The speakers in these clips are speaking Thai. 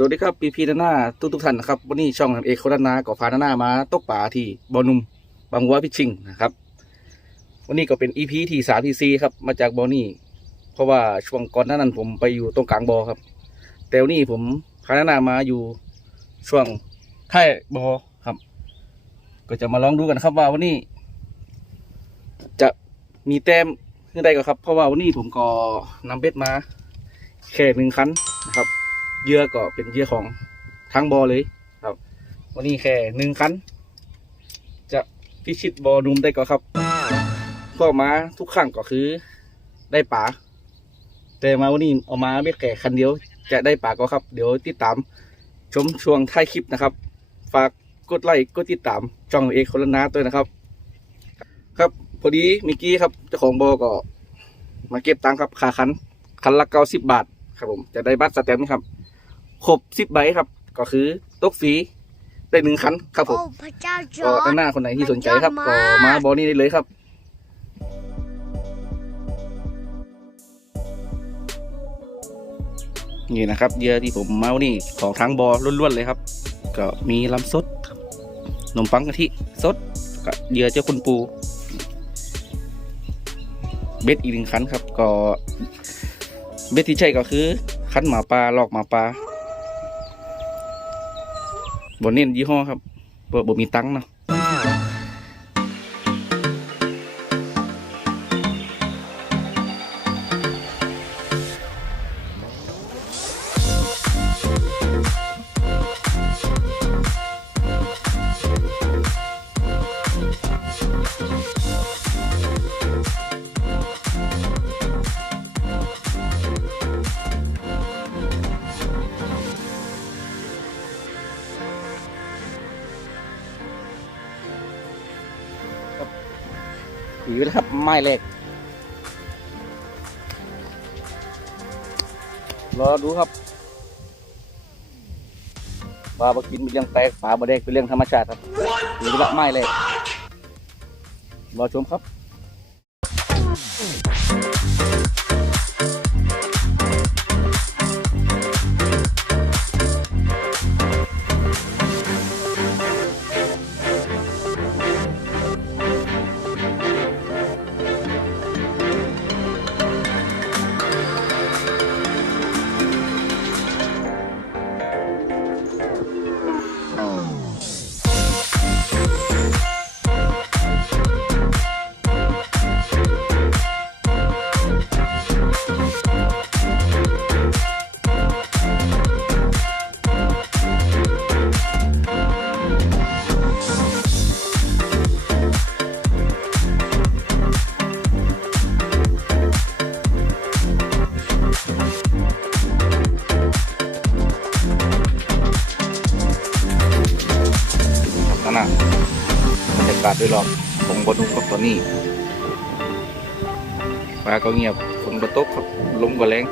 สวัสดีครับปีพีนานาทุกทุกท่านนะครับวันนี้ช่องเอกโคดานาก็พานานามาตกป่าที่บอนุมบางวัวพิชิงนะครับ วันนี้ก็เป็นอีพีที่สามที่สี่ครับ มาจากบอนี่ เพราะว่าช่วงก่อนหน้านั้นผมไปอยู่ตรงกลางบอครับ แต่วันนี้ผมพานานามาอยู่ช่วงท้ายบอครับ ก็จะมาลองดูกันครับว่าวันนี้ จะมีแต้มขึ้นได้ก็ครับ เพราะว่าวันนี้ผมก็นำเบ็ดมาแค่หนึ่งคันนะครับ เยื่อก็เป็นเยื่อของทั้งบอเลยครับ วันนี้แค่หนึ่งคันจะพิชิตบอนุมได้ก็ครับพวกมาทุกครั้งก็คือได้ป่าแต่มาวันนี้เอามาไม่แก่คันเดียว จะได้ป่าก็ครับ เดี๋ยวติดตามชมช่วงท้ายคลิปนะครับ ฝากกดไลค์กดติดตามช่องเอกคนละนาด้วยนะครับ ครับพอดีเมื่อกี้ครับเจ้าของบอก็มาเก็บตังค์ครับค่าคันคันละเก้าสิบบาทครับผมจะได้บัตรสแตมป์ครับ ครบสิบใบครับ ก็คือตกฟรีได้หนึ่งคันครับผมโอ้พระเจ้าจก็อด้าร์นจหน้าคนไหนที่สนใจครับมันก็ยอดมากมาบอนี่ได้เลยครับ นี่นะครับเหยื่อที่ผมเมานี่ของทางบอล้วนๆเลยครับ ก็มีลำสดครับขนมปังกะทิสดก็เหยื่อเจ้าคุณปู เบ็ดอีกหนึ่งคันครับ ก็ เบ็ดที่ใช่ก็คือ คันหมาปลาลอกหมาปลา บนเน้นยี่ห้อครับบ่บ่มีตังค์เนาะ ถือแล้วครับไม้เล็กรอดูครับปลาบกินเป็นเรื่องแปลกปลาบะแดกเป็นเรื่องธรรมชาติครับถือละไม้เล็กรอชมครับ บรรยากาศด้วยรอบของบนครับตอนนี้ฟ้าก็เงียบฝนก็ตกครับลมก็แรง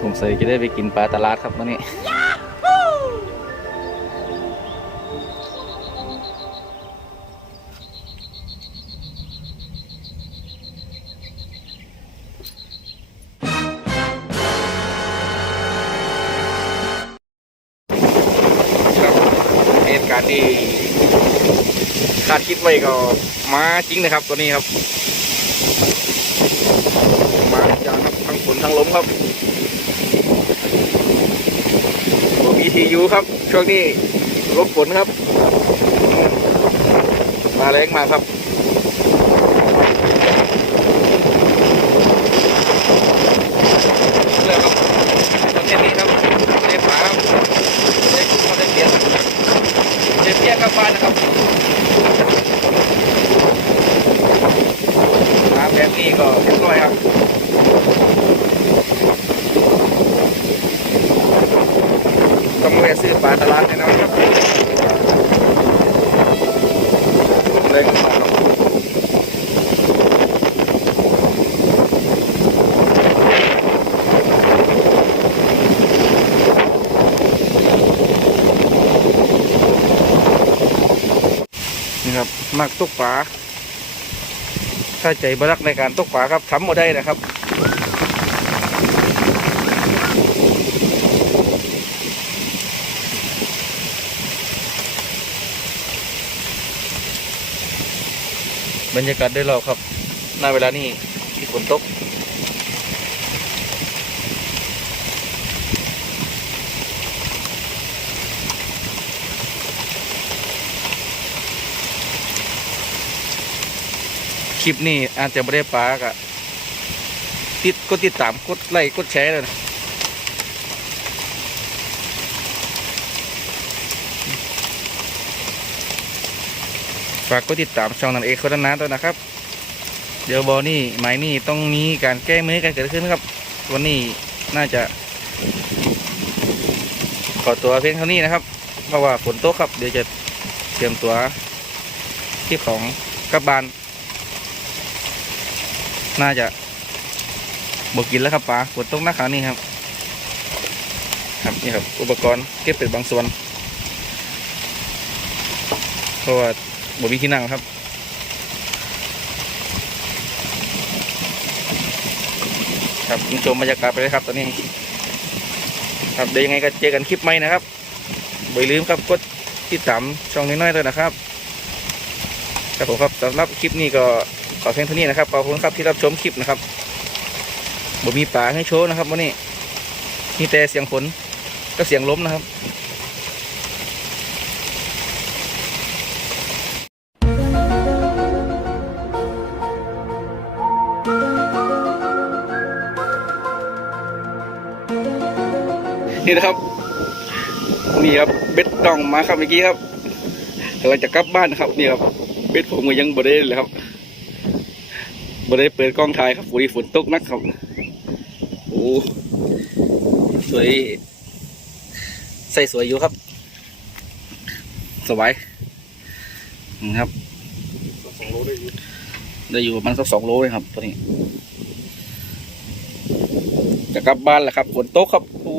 สงสัยจะได้ไปกินปลาตลาดครับวันนี้ ที่คาดคิดไว้ก็มาจริงนะครับ ตัวนี้ครับ มาจากทั้งฝนทั้งลมครับมีทียูครับช่วงนี้ลบฝนครับ มาแรงมาครับ นี่ครับมากตกปลาถ้าใจบรักในการตกปลาครับทำมาได้นะครับบรรยากาศได้รอครับ หน้าเวลานี้ที่ฝนตก คลิปนี้อาจจะไม่ได้ปากอะติดกดติดตามกดไลค์กดแชร์เลยนะฝากกดติดตามช่องนันเอกคนนั้นนะด้วยนะครับ เดี๋ยวบอนี่หมายนี่ต้องมีการแก้มือกันเกิดขึ้นครับ วันนี้น่าจะ ขอตัวเพียงเท่านี้นะครับ เพราะว่าฝนตกครับ เดี๋ยวจะเตรียมตัวที่ของกลับบ้าน น่าจะบกกินแล้วครับปลาฝนตกหน้าขานี่ครับ ครับนี่ครับอุปกรณ์เก็บเป็ดบางส่วนเพราะว่าบ่มีที่นั่งครับครับคุณชมบรรยากาศไปเลยครับตอนนี้ ครับเดี๋ยวยังไงก็เจอกันคลิปใหม่นะครับอย่าลืมครับกดติดตามช่องน้อยๆด้วยนะครับครับผมครับสำหรับคลิปนี้ก็ ขอเพียงเท่านี้นะครับขอบคุณครับที่รับชมคลิปนะครับบ่มีป่าให้โชว์นะครับวันนี้มีแต่เสียงฝนก็เสียงล้มนะครับนี่นะครับนี่ครับเบ็ดดองมาครับเมื่อกี้ครับกำลังจะกลับบ้านนะครับนี่ครับเบ็ดผมก็ยังบ่ได้เลยครับ บ่ได้เปิดกล้องถ่ายครับฝนฝนตกนักครับ โอ้สวย ใส่สวยอยู่ครับ สบายนะครับสองโลได้อยู่ได้อยู่ประมันสักสองโลเลยครับตัวนี้ จะกลับบ้านแล้วครับฝนตกครับโอ้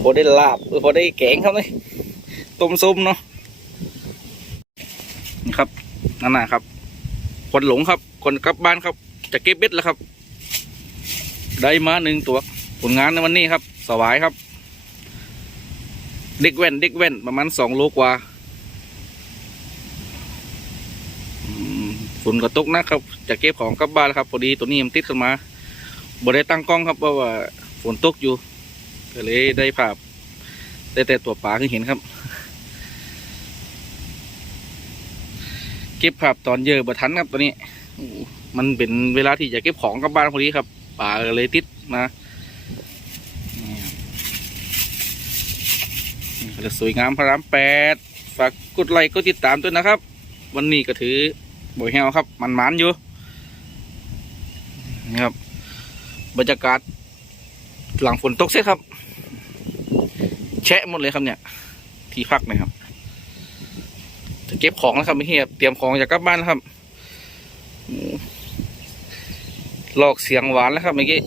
พอได้ลาบพอได้แกงครับเลยต้มส้มเนาะนี่ครับนั่นนะครับคนหลงครับ คนกลับบ้านครับ จะเก็บเบ็ดแล้วครับ ได้มาหนึ่งตัวผลงานในวันนี้ครับ สวายครับ เด็กแว่นเด็กแว่นประมาณสองโลกว่าฝนก็ตกนะครับ จะเก็บของกลับบ้านครับพอดีตัวนี้มันติดขึ้นมาบ่ได้ตั้งกล้องครับเพราะว่าฝนตกอยู่ก็เลยได้ภาพได้แต่ตัวปลาที่เห็นครับ เก็บภาพตอนเยอะบ่ทันครับตัวนี้ มันเป็นเวลาที่จะเก็บของกลับบ้านพอดีครับปลาเลยติดมานี่ครับนี่ก็จะสวยงามพระรามแปดฝากกดไลค์กดติดตามด้วยนะครับ วันนี้ก็ถือบ่อยแฮวครับ มันมันอยู่นี่ครับ บรรยากาศ หลังฝนตกเสียครับ แชะหมดเลยครับเนี่ย ที่พักนะครับ จะเก็บของแล้วครับไม่เฮียเตรียมของจะกลับบ้านครับโอ้ห ลอกเสียงหวานแล้วครับเมื่อกี้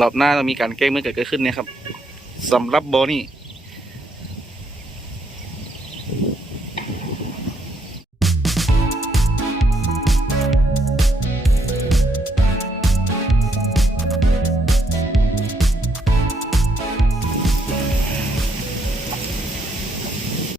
รอบหน้าเรามีการแก้มือเกิดขึ้นเนี่ยครับสำหรับบอนี่